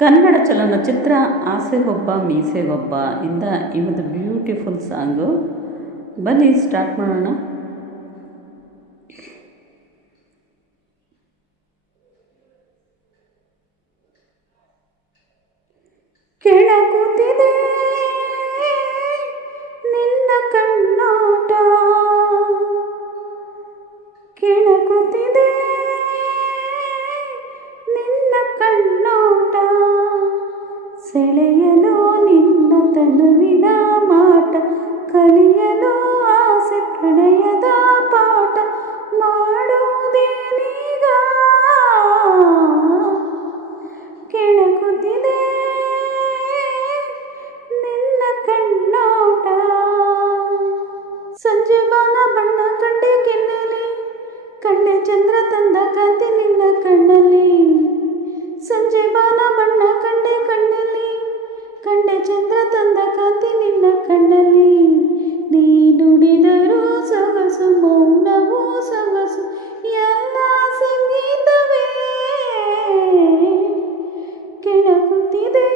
ಕನ್ನಡ ಚಲನಚಿತ್ರ ಆಸೆಗೊಬ್ಬ ಮೀಸೆಗೊಬ್ಬ ಇಂದ ಇವತ್ತು ಬ್ಯೂಟಿಫುಲ್ ಸಾಂಗು ಬನ್ನಿ ಸ್ಟಾರ್ಟ್ ಮಾಡೋಣ. ಕೆಳಕುತ್ತಿದೆ ನಿನ್ನ ಕಣ್ಣೋಟ. ಕೆಳಕುತ್ತಿದೆ ಸೆಳೆಯಲು ನಿನ್ನ ತನುವಿನ ಮಾಟ, ಕಲಿಯಲು ಆಸೆ ಪ್ರಣಯದ ಪಾಠ ಮಾಡುವುದೇನೀಗ? ಕೆಳಕುತ್ತಿದೆ ನಿನ್ನ ಕಣ್ಣೋಟ. ಸಂಜೆ ಬಾನ ಬಣ್ಣ ಕಂಡೆ ಕೆನ್ನೆಲಿ ಕಂಡೆ ಚಂದ್ರ ತಂದ ಕಾಂತಿ ನಿನ್ನ ಕಣ್ಣಲ್ಲಿ. ಕಂಡೆ ಚಂದ್ರ ತಂದ ಕಾಂತಿ ನಿನ್ನ ಕಣ್ಣಲ್ಲಿ. ನೀ ನುಡಿದರೂ ಸೊಗಸು, ಮೌನವೂ ಸೊಗಸು, ಎಲ್ಲ ಸಂಗೀತವೇ. ಕೆಳಗುತ್ತಿದೆ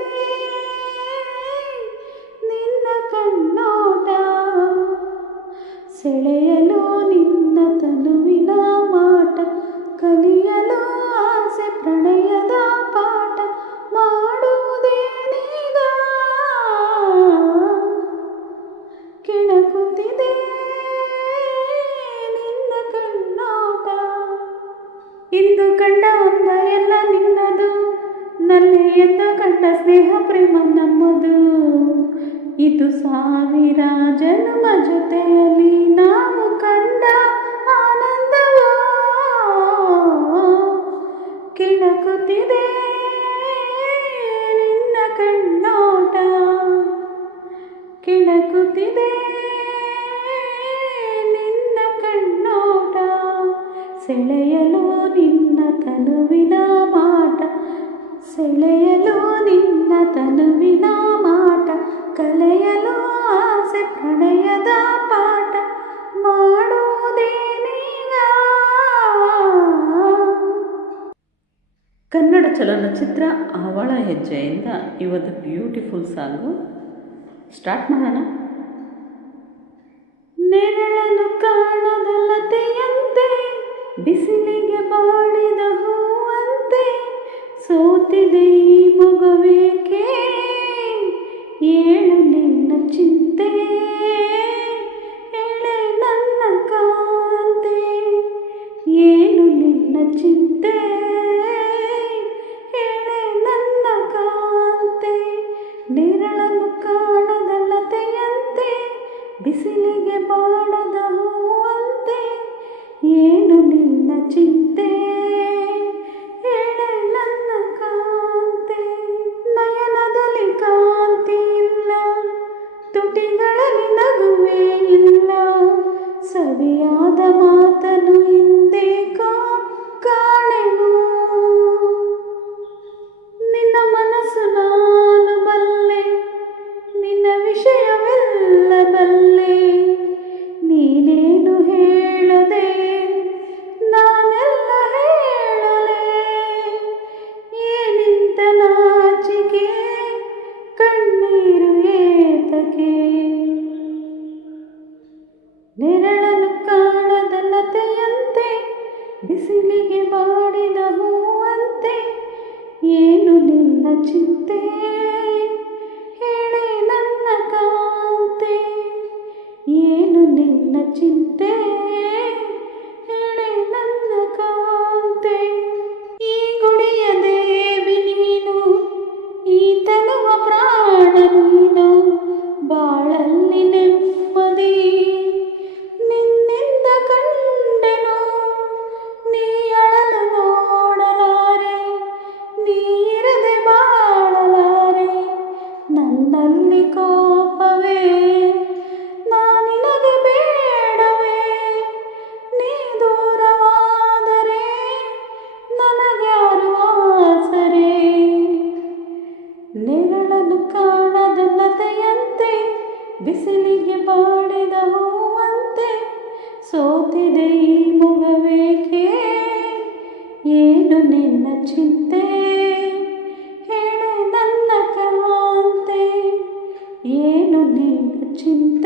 ನಿನ್ನ ಕಣ್ಣೋಟ. ಸೆಳೆಯಲು ನಲ್ಲಿ ಎಂದ ಕಂಡ ಸ್ನೇಹ ಪ್ರೇಮ ನಮ್ಮದು. ಇದು ಸಾವಿರ ಜನ್ಮ ಜೊತೆಯಲ್ಲಿ ನಾವು ಕಂಡ ಆನಂದವೋ. ಕೆಳಕುತ್ತಿದೆ ನಿನ್ನ ಕಣ್ಣೋಟ. ಕಿಣಕುತ್ತಿದೆ ನಿನ್ನ ಕಣ್ಣೋಟ. ಸೆಳೆಯಲು ನಿನ್ನ ತನುವಿನ ಮಾಟ. ಸೆಳೆಯಲು ನಿನ್ನ ತನುವಿನ ಮಾಟ, ಕಲೆಯಲು ಆಸೆ ಪ್ರಣಯದ ಪಾಠ, ಮಾಡುವುದೇನೀಗ? ಕನ್ನಡ ಚಲನಚಿತ್ರ ಅವಳ ಹೆಜ್ಜೆಯಿಂದ ಇವತ್ತು ಬ್ಯೂಟಿಫುಲ್ ಸಾಂಗು ಸ್ಟಾರ್ಟ್ ಮಾಡೋಣ. ನೆರಳನ್ನು ಕಾಣದಲ್ಲತೆಯಂತೆ ಬಿಸಿಲಿಗೆ ಬಾಡಿದ ಹೂವಂತೆ ಸೋತಿದೆ ಈ ಮಗುವೇಕೆ ಏಳು ನಿನ್ನ ಚಿಂತೆ ನೆರಳನ್ನು ಕಾಣದಲ್ಲತೆಯಂತೆ ಬಿಸಿಲಿಗೆ ಬಾಡಿದ ಹೂವಂತೆ ಏನು ನಿನ್ನ ಚಿಂತೆ? ಬಿಸಿಲಿಗೆ ಬಾಡಿದ ಹೂವಂತೆ ಸೋತಿದೆ ಈ ಮುಗವೇಕೆ ಏನು ನಿನ್ನ ಚಿಂತೆ? ಹೇಳೆ ನನ್ನ ಕಾಂತೆ ಏನು ನಿನ್ನ ಚಿಂತೆ?